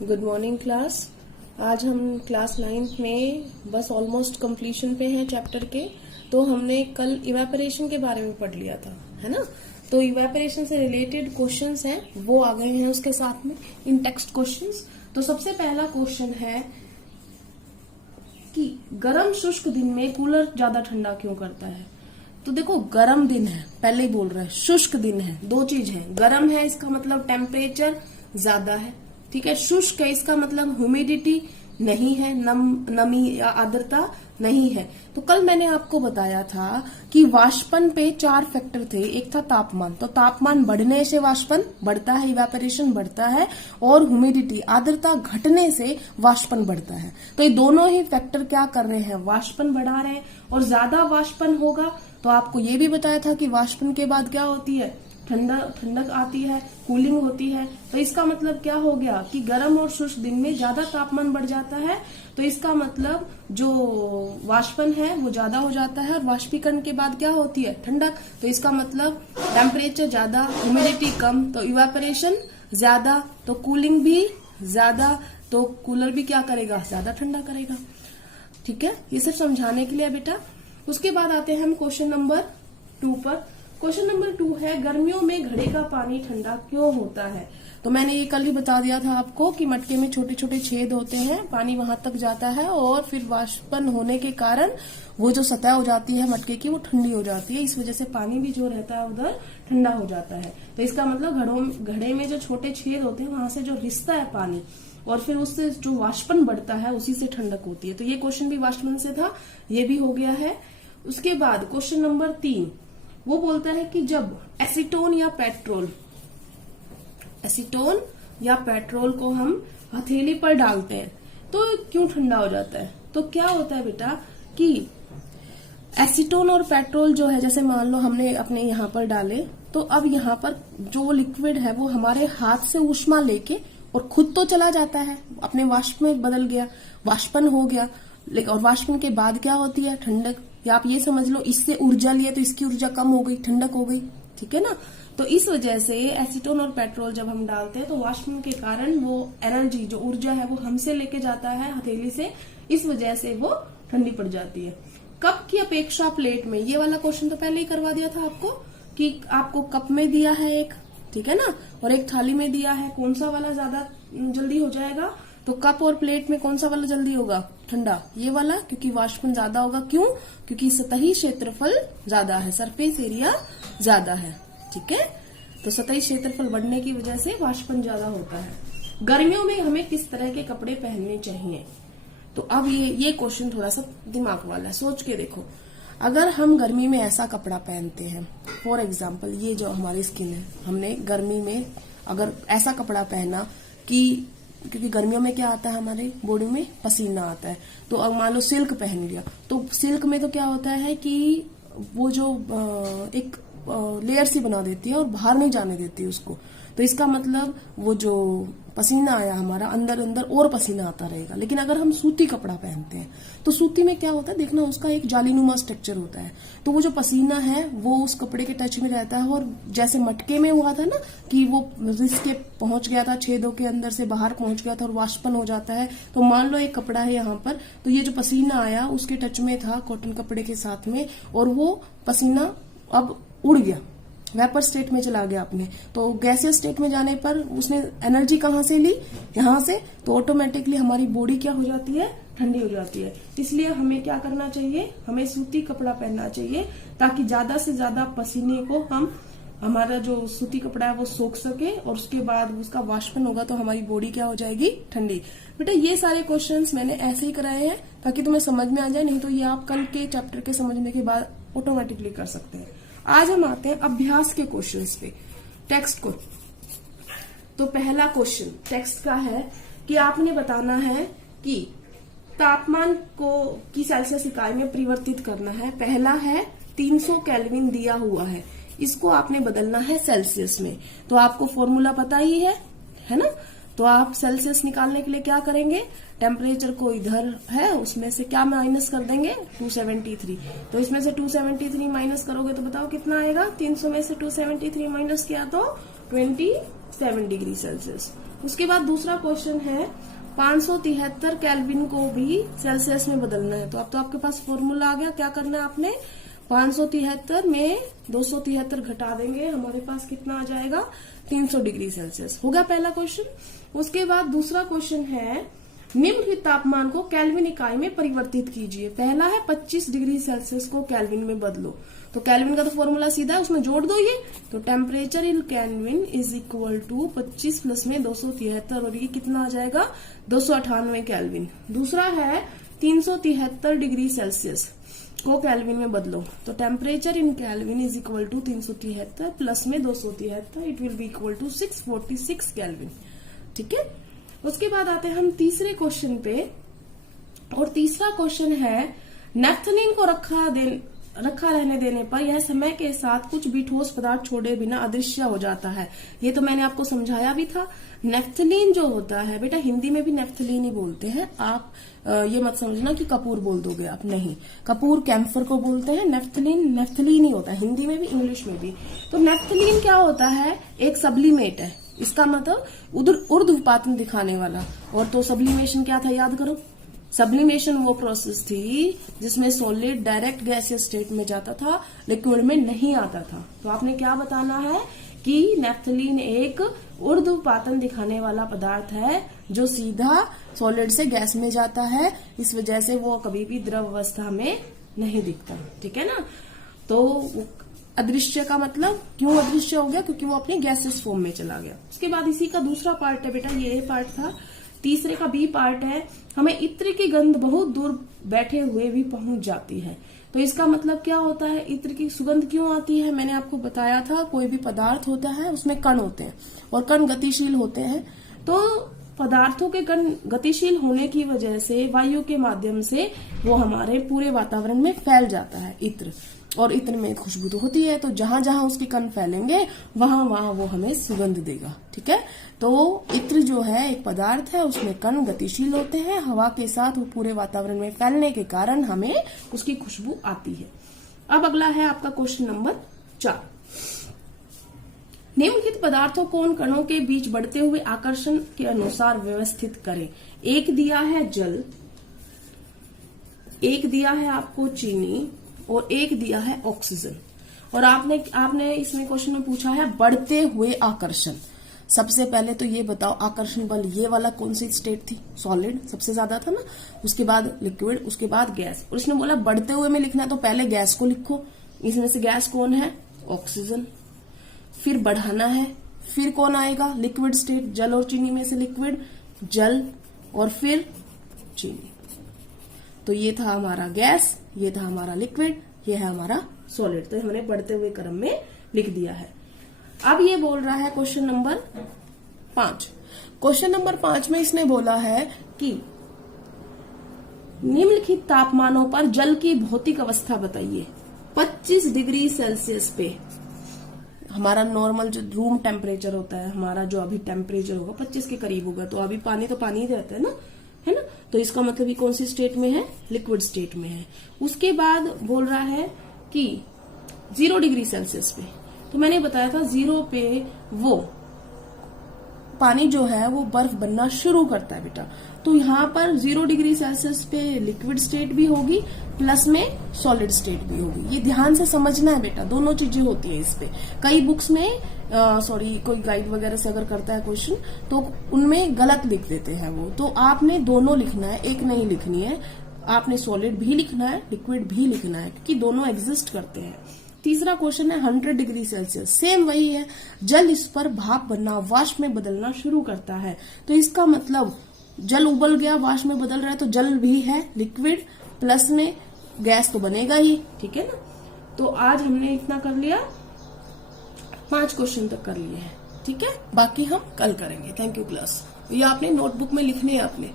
Good morning class. आज हम class 9th में बस ऑलमोस्ट कंप्लीशन पे हैं चैप्टर के। तो हमने कल इवेपोरेशन के बारे में पढ़ लिया था, है ना। तो इवेपोरेशन से रिलेटेड क्वेश्चंस हैं वो आ गए हैं उसके साथ में इन टेक्स्ट क्वेश्चंस। तो सबसे पहला क्वेश्चन है कि गर्म शुष्क दिन में कूलर ज्यादा ठंडा क्यों करता है। तो देखो, गर्म दिन है, पहले ही बोल रहे हैं, शुष्क दिन है, दो चीज है। गर्म है इसका मतलब टेम्परेचर ज्यादा है, ठीक है। शुष्क है इसका मतलब ह्यूमिडिटी नहीं है, नमी या आर्द्रता नहीं है। तो कल मैंने आपको बताया था कि वाष्पन पे 4 फैक्टर थे। एक था तापमान, तो तापमान बढ़ने से वाष्पन बढ़ता है, इवेपोरेशन बढ़ता है, और ह्यूमिडिटी आर्द्रता घटने से वाष्पन बढ़ता है। तो ये दोनों ही फैक्टर क्या कर रहे हैं, वाष्पन बढ़ा रहे हैं। और ज्यादा वाष्पन होगा तो आपको ये भी बताया था कि वाष्पन के बाद क्या होती है, ठंडक आती है, कूलिंग होती है। तो इसका मतलब क्या हो गया कि गर्म और शुष्क दिन में ज्यादा तापमान बढ़ जाता है, तो इसका मतलब जो वाष्पन है वो ज्यादा हो जाता है, और वाष्पीकरण के बाद क्या होती है, ठंडक। तो इसका मतलब टेम्परेचर ज्यादा, ह्यूमिडिटी कम, तो इवेपोरेशन ज्यादा, तो कूलिंग भी ज्यादा, तो कूलर भी क्या करेगा, ज्यादा ठंडा करेगा। ठीक है, ये सब समझाने के लिए बेटा। उसके बाद आते हैं हम क्वेश्चन नंबर 2 पर। क्वेश्चन नंबर 2 है, गर्मियों में घड़े का पानी ठंडा क्यों होता है। तो मैंने ये कल ही बता दिया था आपको कि मटके में छोटे छोटे छेद होते हैं, पानी वहां तक जाता है, और फिर वाष्पन होने के कारण वो जो सतह हो जाती है मटके की वो ठंडी हो जाती है। इस वजह से पानी भी जो रहता है उधर ठंडा हो जाता है। तो इसका मतलब घड़े में जो छोटे छेद होते हैं वहां से जो रिसता है पानी, और फिर उससे जो वाष्पन बढ़ता है उसी से ठंडक होती है। तो ये क्वेश्चन भी वाष्पन से था, ये भी हो गया है। उसके बाद क्वेश्चन नंबर 3 वो बोलता है कि जब एसीटोन या पेट्रोल को हम हथेली पर डालते हैं तो क्यों ठंडा हो जाता है। तो क्या होता है बेटा कि एसीटोन और पेट्रोल जो है, जैसे मान लो हमने अपने यहाँ पर डाले, तो अब यहाँ पर जो लिक्विड है वो हमारे हाथ से ऊष्मा लेके और खुद तो चला जाता है, अपने वाष्प में बदल गया, वाष्पन हो गया। और वाष्पन के बाद क्या होती है, ठंडक। या आप ये समझ लो, इससे ऊर्जा लिए तो इसकी ऊर्जा कम हो गई, ठंडक हो गई, ठीक है ना। तो इस वजह से एसीटोन और पेट्रोल जब हम डालते हैं तो वाष्पन के कारण वो एनर्जी, जो ऊर्जा है, वो हमसे लेके जाता है हथेली से, इस वजह से वो ठंडी पड़ जाती है। कप की अपेक्षा प्लेट में, ये वाला क्वेश्चन तो पहले ही करवा दिया था आपको कि आपको कप में दिया है एक, ठीक है ना, और एक थाली में दिया है, कौन सा वाला ज्यादा जल्दी हो जाएगा। तो कप और प्लेट में कौन सा वाला जल्दी होगा, ठंडा, ये वाला, क्योंकि वाष्पन ज्यादा होगा। क्यों, क्योंकि सतही क्षेत्रफल ज्यादा है, सरफेस एरिया ज्यादा है, ठीक है। तो सतही क्षेत्रफल बढ़ने की वजह से वाष्पन ज्यादा होता है। गर्मियों में हमें किस तरह के कपड़े पहनने चाहिए। तो अब ये क्वेश्चन थोड़ा सा दिमाग वाला है, सोच के देखो। अगर हम गर्मी में ऐसा कपड़ा पहनते हैं, फॉर एग्जाम्पल ये जो हमारी स्किन है, हमने गर्मी में अगर ऐसा कपड़ा पहना कि, क्योंकि गर्मियों में क्या आता है, हमारे बॉडी में पसीना आता है, तो अब मान लो सिल्क पहन लिया, तो सिल्क में तो क्या होता है कि वो जो एक लेयर सी बना देती है और बाहर नहीं जाने देती उसको। तो इसका मतलब वो जो पसीना आया हमारा अंदर अंदर और पसीना आता रहेगा। लेकिन अगर हम सूती कपड़ा पहनते हैं तो सूती में क्या होता है, देखना, उसका एक जालीनुमा स्ट्रक्चर होता है, तो वो जो पसीना है वो उस कपड़े के टच में रहता है। और जैसे मटके में हुआ था ना कि वो रिस के पहुंच गया था, छेदों के अंदर से बाहर पहुंच गया था और वाष्पन हो जाता है। तो मान लो एक कपड़ा है यहाँ पर, तो ये जो पसीना आया उसके टच में था कॉटन कपड़े के साथ में, और वो पसीना अब उड़ गया, वेपर स्टेट में चला गया अपने। तो गैसियस स्टेट में जाने पर उसने एनर्जी कहाँ से ली, यहाँ से, तो ऑटोमेटिकली हमारी बॉडी क्या हो जाती है, ठंडी हो जाती है। इसलिए हमें क्या करना चाहिए, हमें सूती कपड़ा पहनना चाहिए, ताकि ज्यादा से ज्यादा पसीने को हमारा जो सूती कपड़ा है वो सोख सके, और उसके बाद उसका वाष्पन होगा तो हमारी बॉडी क्या हो जाएगी, ठंडी। बेटा ये सारे क्वेश्चंस मैंने ऐसे ही कराए हैं ताकि तुम्हें समझ में आ जाए, नहीं तो ये आप कल के चैप्टर के समझने के बाद ऑटोमेटिकली कर सकते हैं। आज हम आते हैं अभ्यास के क्वेश्चंस पे, टेक्स्ट को। तो पहला क्वेश्चन टेक्स्ट का है कि आपने बताना है कि तापमान की सेल्सियस इकाई में परिवर्तित करना है। पहला है 300 केल्विन दिया हुआ है, इसको आपने बदलना है सेल्सियस में। तो आपको फॉर्मूला पता ही है ना। तो आप सेल्सियस निकालने के लिए क्या करेंगे, टेम्परेचर को इधर है उसमें से क्या माइनस कर देंगे, 273। तो इसमें से 273 माइनस करोगे तो बताओ कितना आएगा, 300 में से 273 माइनस किया तो 27 डिग्री सेल्सियस। उसके बाद दूसरा क्वेश्चन है 573 केल्विन को भी सेल्सियस में बदलना है। तो अब तो आपके पास फॉर्मूला आ गया। क्या करना है आपने, 573 में 273 घटा देंगे, हमारे पास कितना आ जाएगा 300 डिग्री सेल्सियस। हो गया पहला क्वेश्चन। उसके बाद दूसरा क्वेश्चन है निम्नलिखित तापमान को केल्विन इकाई में परिवर्तित कीजिए। पहला है 25 डिग्री सेल्सियस को केल्विन में बदलो। तो केल्विन का तो फॉर्मूला सीधा है, उसमें जोड़ दो ये। तो temperature in kelvin is equal to 25 plus में 273 और ये कितना आ जाएगा 298 केल्विन। दूसरा है 373 डिग्री सेल्सियस को केल्विन में बदलो। तो temperature in kelvin is equal to 373 plus में 273, it will be equal to 646 kelvin. ठीक है। उसके बाद आते हैं हम तीसरे क्वेश्चन पे, और तीसरा क्वेश्चन है नेफ्थलीन को रखा रहने देने पर यह समय के साथ कुछ भी ठोस पदार्थ छोड़े बिना अदृश्य हो जाता है। ये तो मैंने आपको समझाया भी था। नेफ्थलीन जो होता है बेटा, हिंदी में भी नेफ्थलीन ही बोलते हैं। आप ये मत समझना कि कपूर बोल दोगे आप, नहीं, कपूर कैम्फर को बोलते हैं, नेफ्थलीन ही होता है हिंदी में भी इंग्लिश में भी। तो नेफ्थलीन क्या होता है, एक सब्लिमेट है। इसका मतलब ऊर्ध्वपातन दिखाने वाला। और तो सब्लिमेशन क्या था याद करो, सब्लिमेशन वो प्रोसेस थी जिसमें सॉलिड डायरेक्ट गैसियस स्टेट में जाता था, लिक्विड में नहीं आता था। तो आपने क्या बताना है कि नेफ्थलीन एक ऊर्ध्वपातन दिखाने वाला पदार्थ है जो सीधा सॉलिड से गैस में जाता है। इस वजह से वो कभी भी द्रव अवस्था में नहीं दिखता। ठीक है ना। तो अदृश्य का मतलब क्यों अदृश्य हो गया, क्योंकि वो अपने गैसियस फॉर्म में चला गया। उसके बाद इसी का दूसरा पार्ट है बेटा, ये ए पार्ट था। तीसरे का बी पार्ट है, हमें इत्र की गंध बहुत दूर बैठे हुए भी पहुंच जाती है। तो इसका मतलब क्या होता है, इत्र की सुगंध क्यों आती है, मैंने आपको बताया था। कोई भी पदार्थ होता है उसमें कण होते हैं और कण गतिशील होते हैं। तो पदार्थों के कण गतिशील होने की वजह से वायु के माध्यम से वो हमारे पूरे वातावरण में फैल जाता है इत्र, और इत्र में खुशबू तो होती है। तो जहां जहां उसके कण फैलेंगे वहां वहां वो हमें सुगंध देगा। ठीक है। तो इत्र जो है एक पदार्थ है, उसमें कण गतिशील होते हैं, हवा के साथ वो पूरे वातावरण में फैलने के कारण हमें उसकी खुशबू आती है। अब अगला है आपका क्वेश्चन नंबर 4। निम्नलिखित पदार्थों को उन कणों के बीच बढ़ते हुए आकर्षण के अनुसार व्यवस्थित करें। एक दिया है जल, एक दिया है आपको चीनी, और एक दिया है ऑक्सीजन। और आपने इसमें क्वेश्चन में पूछा है बढ़ते हुए आकर्षण। सबसे पहले तो ये बताओ, आकर्षण बल ये वाला कौन सी स्टेट थी, सॉलिड सबसे ज्यादा था ना, उसके बाद लिक्विड, उसके बाद गैस। और इसने बोला बढ़ते हुए में लिखना है तो पहले गैस को लिखो। इसमें से गैस कौन है, ऑक्सीजन। फिर बढ़ाना है, फिर कौन आएगा, लिक्विड स्टेट, जल और चीनी में से लिक्विड, जल, और फिर चीनी। तो ये था हमारा गैस, ये था हमारा लिक्विड, ये है हमारा सॉलिड। तो हमने बढ़ते हुए क्रम में लिख दिया है। अब ये बोल रहा है क्वेश्चन नंबर 5। क्वेश्चन नंबर 5 में इसने बोला है कि निम्नलिखित तापमानों पर जल की भौतिक अवस्था बताइए। 25 डिग्री सेल्सियस पे हमारा नॉर्मल जो रूम टेम्परेचर होता है, हमारा जो अभी टेम्परेचर होगा 25 के करीब होगा। तो अभी पानी तो पानी ही रहता है ना, है ना। तो इसका मतलब ये कौन सी स्टेट में है, लिक्विड स्टेट में है। उसके बाद बोल रहा है कि 0 डिग्री सेल्सियस पे, तो मैंने बताया था 0 पे वो पानी जो है वो बर्फ बनना शुरू करता है बेटा। तो यहाँ पर 0 डिग्री सेल्सियस पे लिक्विड स्टेट भी होगी, प्लस में सॉलिड स्टेट भी होगी। ये ध्यान से समझना है बेटा, दोनों चीजें होती है इस पे। कई बुक्स में कोई गाइड वगैरह से अगर करता है क्वेश्चन तो उनमें गलत लिख देते हैं वो। तो आपने दोनों लिखना है, एक नहीं लिखनी है। आपने सॉलिड भी लिखना है, लिक्विड भी लिखना है, क्योंकि दोनों एग्जिस्ट करते हैं। तीसरा क्वेश्चन है 100 डिग्री सेल्सियस, सेम वही है। जल इस पर भाप बनना, वाष्प में बदलना शुरू करता है। तो इसका मतलब जल उबल गया, वाष्प में बदल रहा है, तो जल भी है लिक्विड, प्लस में गैस तो बनेगा ही। ठीक है ना। तो आज हमने इतना कर लिया, 5 क्वेश्चन तक कर लिए हैं। ठीक है, बाकी हम कल करेंगे। Thank you class. ये आपने नोटबुक में लिखने हैं अपने।